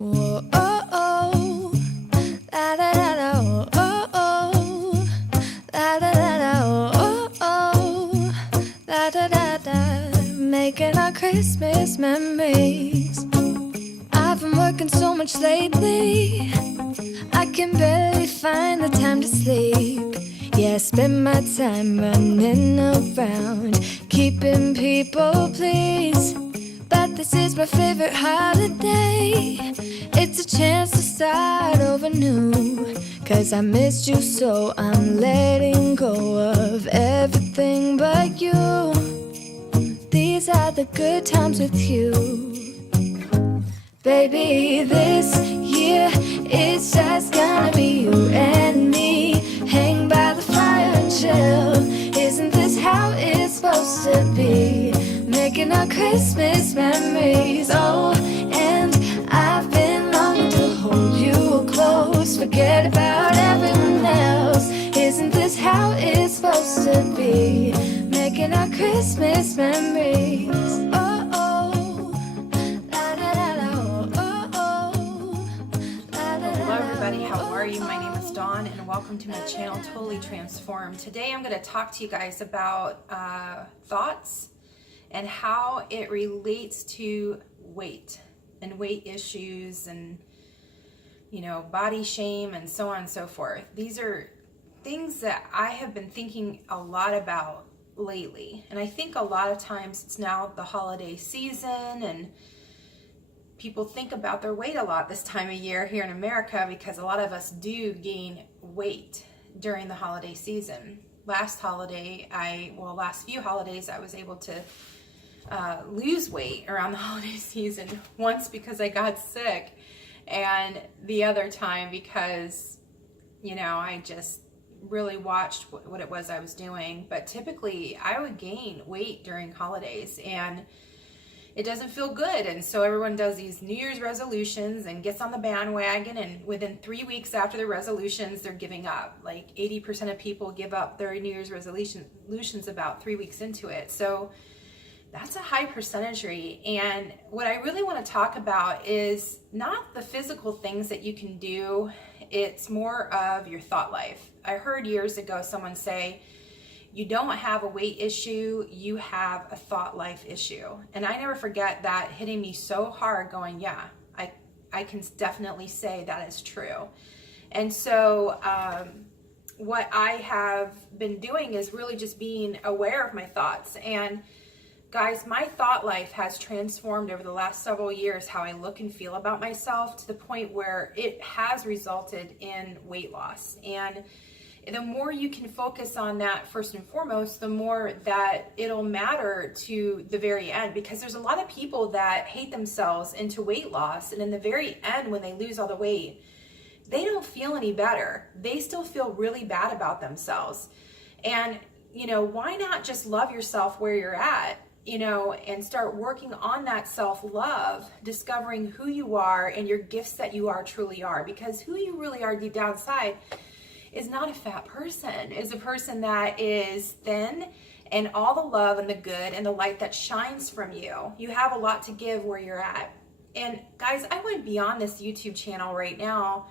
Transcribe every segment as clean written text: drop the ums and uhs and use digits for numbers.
Whoa, oh, oh, la da da da, oh, oh, oh, la da da da, oh, oh, la da da da, making our Christmas memories. I've been working so much lately, I can barely find the time to sleep. Yeah, I spend my time running around, keeping people pleased. But this is my favorite holiday. It's a chance to start over new. 'Cause I missed you, so I'm letting go of everything but you. These are the good times with you. Baby, this year it's just gonna be you and me. Hang by the fire and chill. Isn't this how it's supposed to be? Making our Christmas memories. Oh, and I've been longing to hold you close. Forget about everyone else. Isn't this how it's supposed to be? Making our Christmas memories. Oh, oh, la da da da, oh, oh, la da da da. Hello everybody, how are you? My name is Dawn and welcome to my channel, Totally Transformed. Today I'm going to talk to you guys about thoughts and how it relates to weight and weight issues and, you know, body shame and so on and so forth. These are things that I have been thinking a lot about lately. And I think a lot of times it's now the holiday season and people think about their weight a lot this time of year here in America because a lot of us do gain weight during the holiday season. Last few holidays I was able to lose weight around the holiday season, once because I got sick and the other time because, you know, I just really watched what it was I was doing. But typically I would gain weight during holidays and it doesn't feel good. And so everyone does these New Year's resolutions and gets on the bandwagon, and within 3 weeks after the resolutions, they're giving up. Like 80% of people give up their New Year's resolutions about 3 weeks into it. So that's a high percentage rate. And what I really want to talk about is not the physical things that you can do. It's more of your thought life. I heard years ago someone say, you don't have a weight issue, you have a thought life issue. And I never forget that hitting me so hard, going, yeah, I can definitely say that is true. And so what I have been doing is really just being aware of my thoughts. And guys, my thought life has transformed over the last several years, how I look and feel about myself, to the point where it has resulted in weight loss. And the more you can focus on that first and foremost, the more that it'll matter to the very end. Because there's a lot of people that hate themselves into weight loss, and in the very end, when they lose all the weight, they don't feel any better. They still feel really bad about themselves. And, you know, why not just love yourself where you're at? You know, and start working on that self-love, discovering who you are and your gifts that you truly are. Because who you really are deep down inside is not a fat person, is a person that is thin, and all the love and the good and the light that shines from you. You have a lot to give where you're at. And guys, I went beyond this YouTube channel right now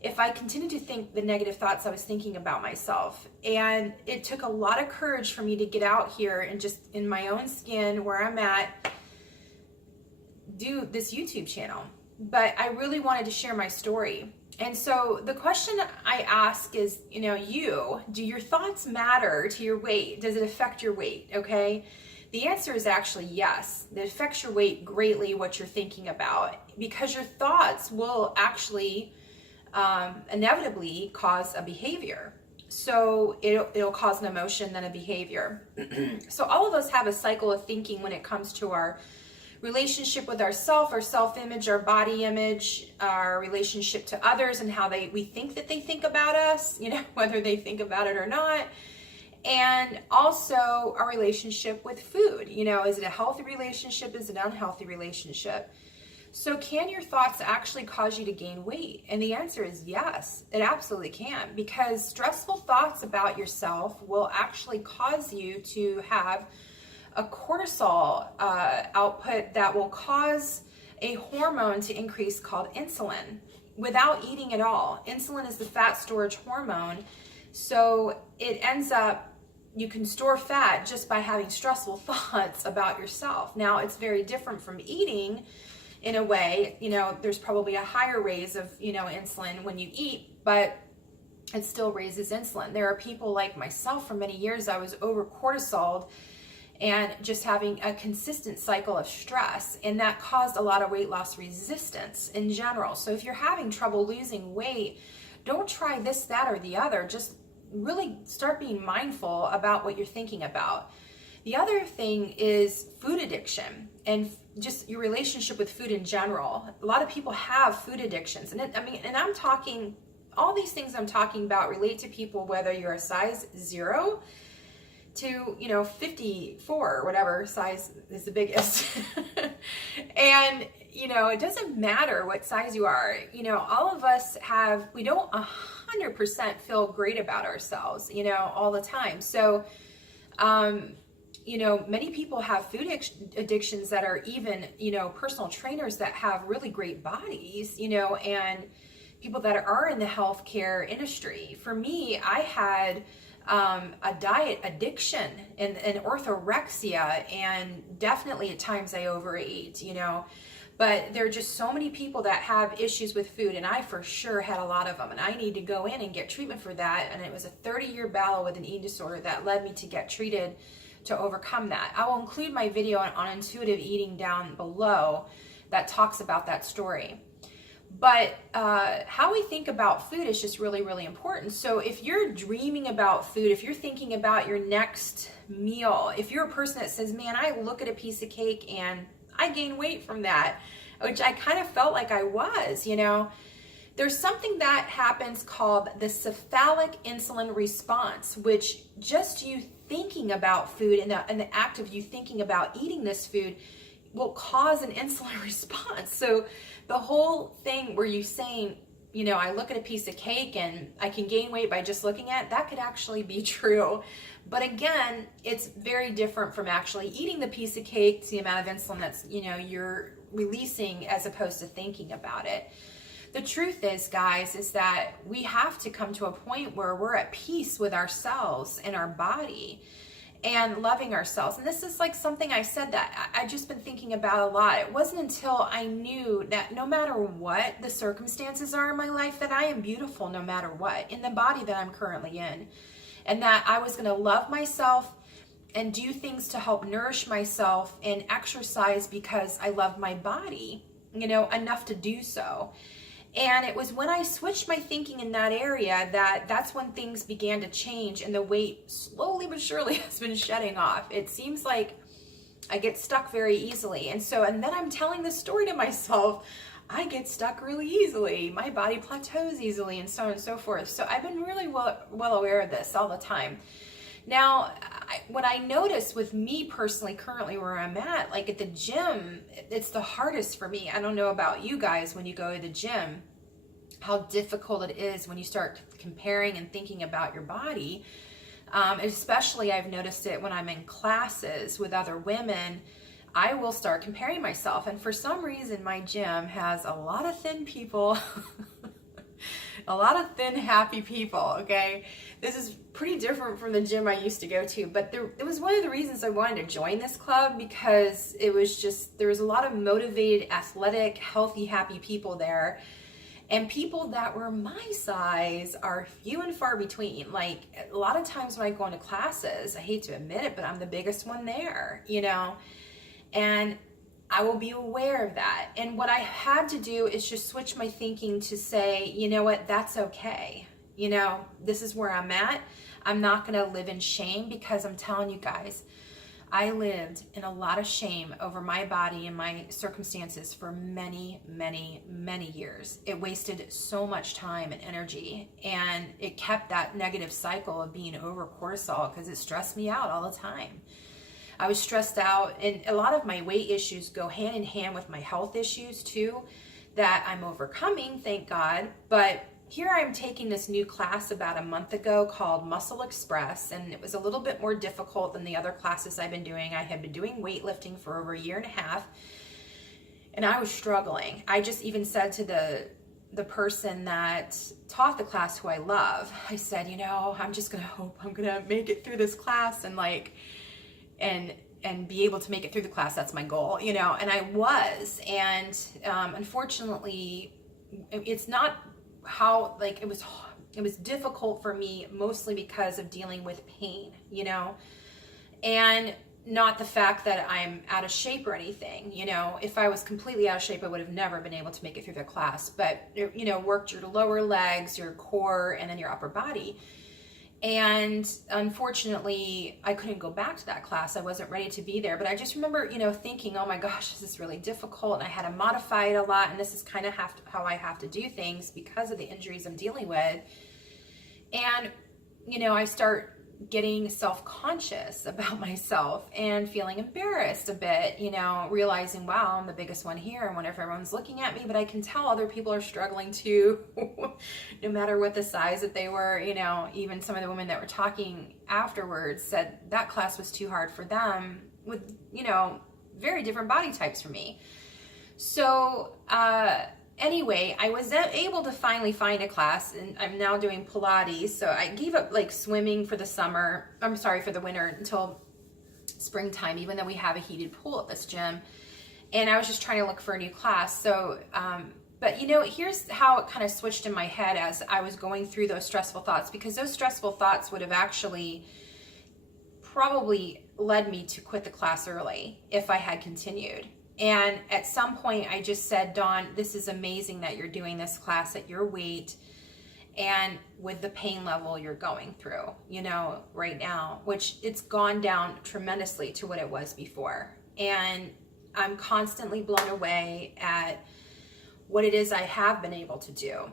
if I continue to think the negative thoughts I was thinking about myself. And it took a lot of courage for me to get out here and just in my own skin where I'm at, do this YouTube channel. But I really wanted to share my story. And so the question I ask is, you know, do your thoughts matter to your weight? Does it affect your weight? Okay. The answer is actually yes. It affects your weight greatly, what you're thinking about, because your thoughts will actually inevitably cause a behavior. So it'll cause an emotion, then a behavior. So all of us have a cycle of thinking when it comes to our relationship with ourself, our self-image, our body image, our relationship to others, and how we think that they think about us, you know, whether they think about it or not. And also our relationship with food. You know, is it a healthy relationship? Is it an unhealthy relationship? So can your thoughts actually cause you to gain weight? And the answer is yes, it absolutely can, because stressful thoughts about yourself will actually cause you to have a cortisol output that will cause a hormone to increase called insulin without eating at all. Insulin is the fat storage hormone. So it ends up, you can store fat just by having stressful thoughts about yourself. Now, it's very different from eating in a way. There's probably a higher raise of, insulin when you eat, but it still raises insulin. There are people like myself. For many years, I was over cortisoled and just having a consistent cycle of stress, and that caused a lot of weight loss resistance in general. So if you're having trouble losing weight, don't try this, that, or the other. Just really start being mindful about what you're thinking about. The other thing is food addiction and just your relationship with food in general. A lot of people have food addictions, and I'm talking, all these things I'm talking about relate to people whether you're a size 0 to 54 or whatever size is the biggest. And it doesn't matter what size you are. All of us we don't 100% feel great about ourselves all the time. So many people have food addictions that are even personal trainers that have really great bodies, and people that are in the healthcare industry. For me, I had a diet addiction and orthorexia, and definitely at times I overate, but there are just so many people that have issues with food, and I for sure had a lot of them, and I need to go in and get treatment for that. And it was a 30-year battle with an eating disorder that led me to get treated to overcome that. I will include my video on intuitive eating down below that talks about that story. But how we think about food is just really, really important. So if you're dreaming about food, if you're thinking about your next meal, if you're a person that says, man, I look at a piece of cake and I gain weight from that, which I kind of felt like I was, there's something that happens called the cephalic insulin response, which just you thinking about food and the act of you thinking about eating this food will cause an insulin response. So the whole thing where you saying, I look at a piece of cake and I can gain weight by just looking at it, that could actually be true. But again, it's very different from actually eating the piece of cake. It's the amount of insulin that's, you're releasing as opposed to thinking about it. The truth is, guys, is that we have to come to a point where we're at peace with ourselves and our body and loving ourselves. And this is like something I said that I've just been thinking about a lot. It wasn't until I knew that no matter what the circumstances are in my life, that I am beautiful no matter what, in the body that I'm currently in. And that I was going to love myself and do things to help nourish myself and exercise because I love my body, enough to do so. And it was when I switched my thinking in that area that's when things began to change, and the weight slowly but surely has been shedding off. It seems like I get stuck very easily. And then I'm telling this story to myself, I get stuck really easily. My body plateaus easily, and so on and so forth. So I've been really well aware of this all the time. Now, what I notice with me personally, currently where I'm at, like at the gym, it's the hardest for me. I don't know about you guys when you go to the gym, how difficult it is when you start comparing and thinking about your body. Especially I've noticed it when I'm in classes with other women. I will start comparing myself. And for some reason, my gym has a lot of thin people, a lot of thin, happy people, okay? This is pretty different from the gym I used to go to, but it was one of the reasons I wanted to join this club, because it was just, there was a lot of motivated, athletic, healthy, happy people there. And people that were my size are few and far between. Like a lot of times when I go into classes, I hate to admit it, but I'm the biggest one there, and I will be aware of that. And what I had to do is just switch my thinking to say, you know what, that's okay. This is where I'm at. I'm not going to live in shame, because I'm telling you guys, I lived in a lot of shame over my body and my circumstances for many, many, many years. It wasted so much time and energy, and it kept that negative cycle of being over cortisol, because it stressed me out all the time. I was stressed out, and a lot of my weight issues go hand in hand with my health issues too, that I'm overcoming, thank God. But here I'm taking this new class about a month ago called Muscle Express, and it was a little bit more difficult than the other classes I've been doing. I had been doing weightlifting for over a year and a half, And I was struggling. I just even said to the person that taught the class, who I love, I said, you know, I'm just gonna hope I'm gonna make it through this class and like, and be able to make it through the class. That's my goal, you know. And I was, and unfortunately, it's not how, like, it was difficult for me, mostly because of dealing with pain, you know, and not the fact that I'm out of shape or anything. You know, if I was completely out of shape, I would have never been able to make it through the class. But, you know, worked your lower legs, your core, and then your upper body. And unfortunately, I couldn't go back to that class. I wasn't ready to be there. But I just remember, you know, thinking, oh my gosh, this is really difficult. And I had to modify it a lot. And this is kind of how I have to do things because of the injuries I'm dealing with. And, you know, I start getting self-conscious about myself and feeling embarrassed a bit, you know, realizing, wow, I'm the biggest one here, and whenever everyone's looking at me, but I can tell other people are struggling too, no matter what the size that they were. You know, even some of the women that were talking afterwards said that class was too hard for them, with, you know, very different body types from me. So anyway, I was able to finally find a class, and I'm now doing Pilates. So I gave up like swimming for the for the winter until springtime, even though we have a heated pool at this gym. And I was just trying to look for a new class. So, but you know, here's how it kind of switched in my head as I was going through those stressful thoughts, because those stressful thoughts would have actually probably led me to quit the class early if I had continued. And at some point I just said, Dawn, this is amazing that you're doing this class at your weight and with the pain level you're going through, you know, right now, which it's gone down tremendously to what it was before. And I'm constantly blown away at what it is I have been able to do.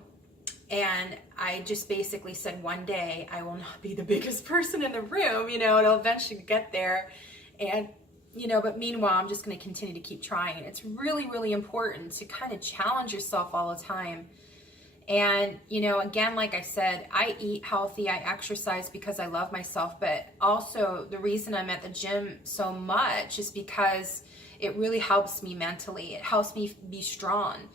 And I just basically said, one day I will not be the biggest person in the room, you know, it'll eventually get there. And you know, but meanwhile, I'm just going to continue to keep trying. It's really, really important to kind of challenge yourself all the time. And, you know, again, like I said, I eat healthy, I exercise because I love myself, but also the reason I'm at the gym so much is because it really helps me mentally. It helps me be strong.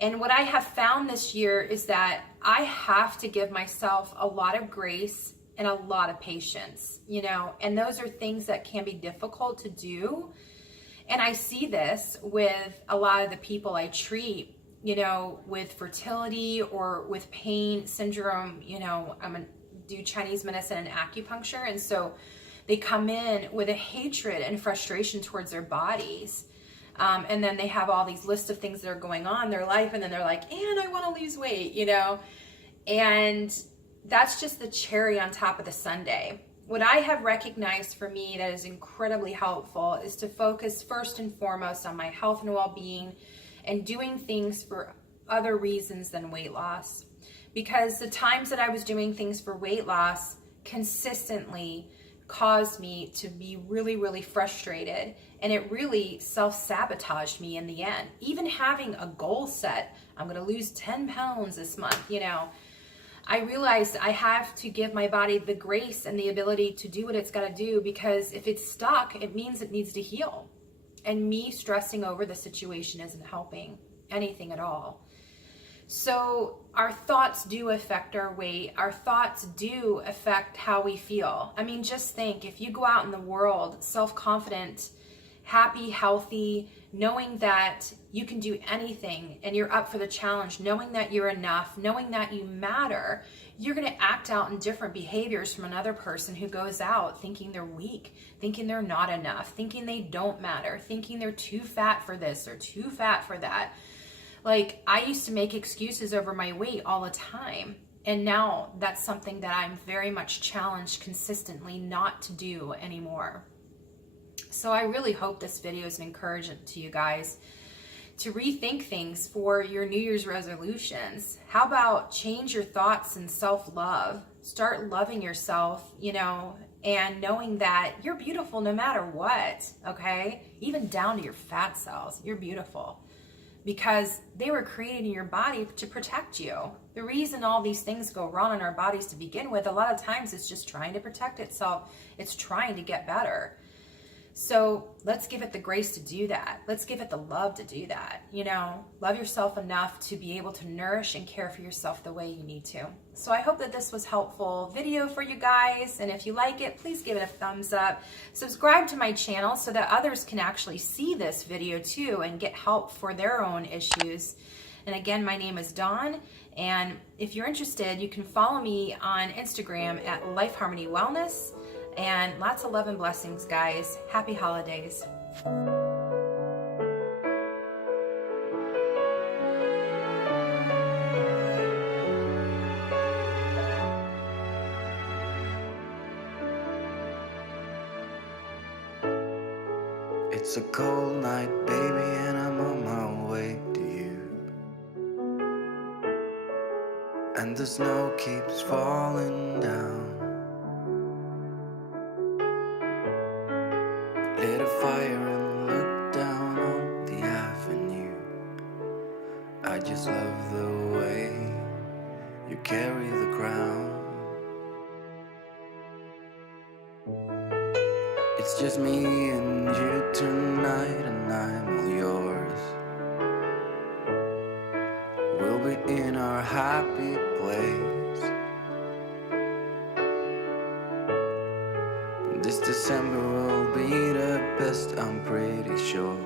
And what I have found this year is that I have to give myself a lot of grace and a lot of patience, you know, and those are things that can be difficult to do. And I see this with a lot of the people I treat, you know, with fertility or with pain syndrome. You know, I'm gonna do Chinese medicine and acupuncture, and so they come in with a hatred and frustration towards their bodies. And then they have all these lists of things that are going on in their life, and then they're like, and I want to lose weight, you know, and that's just the cherry on top of the sundae. What I have recognized for me that is incredibly helpful is to focus first and foremost on my health and well-being and doing things for other reasons than weight loss. Because the times that I was doing things for weight loss consistently caused me to be really, really frustrated, and it really self-sabotaged me in the end. Even having a goal set, I'm going to lose 10 pounds this month, you know, I realized I have to give my body the grace and the ability to do what it's got to do, because if it's stuck, it means it needs to heal. And me stressing over the situation isn't helping anything at all. So our thoughts do affect our weight. Our thoughts do affect how we feel. I mean, just think, if you go out in the world self-confident, happy, healthy, knowing that you can do anything and you're up for the challenge, knowing that you're enough, knowing that you matter, you're going to act out in different behaviors from another person who goes out thinking they're weak, thinking they're not enough, thinking they don't matter, thinking they're too fat for this or too fat for that. Like, I used to make excuses over my weight all the time. And now that's something that I'm very much challenged consistently not to do anymore. So I really hope this video is an encouragement to you guys to rethink things for your New Year's resolutions. How about change your thoughts and self-love? Start loving yourself, you know, and knowing that you're beautiful no matter what, okay? Even down to your fat cells, you're beautiful, because they were created in your body to protect you. The reason all these things go wrong in our bodies to begin with, a lot of times it's just trying to protect itself. It's trying to get better. So let's give it the grace to do that. Let's give it the love to do that. Love yourself enough to be able to nourish and care for yourself the way you need to. So I hope that this was helpful video for you guys. And if you like it, please give it a thumbs up. Subscribe to my channel so that others can actually see this video too and get help for their own issues. And again, my name is Dawn. And if you're interested, you can follow me on Instagram at Life Harmony Wellness. And lots of love and blessings, guys. Happy holidays. It's a cold night, baby, and I'm on my way to you. And the snow keeps falling down. Lit a fire and looked down on the avenue. I just love the way you carry the crown. It's just me and you tonight, and I'm all yours. We'll be in our happy place. This December will be the best, I'm pretty sure.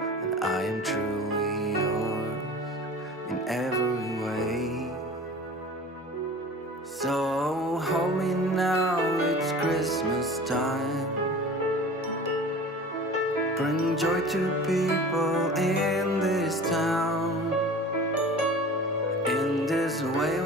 And I am truly yours in every way. So hold me now, it's Christmas time. Bring joy to people in this town. In this way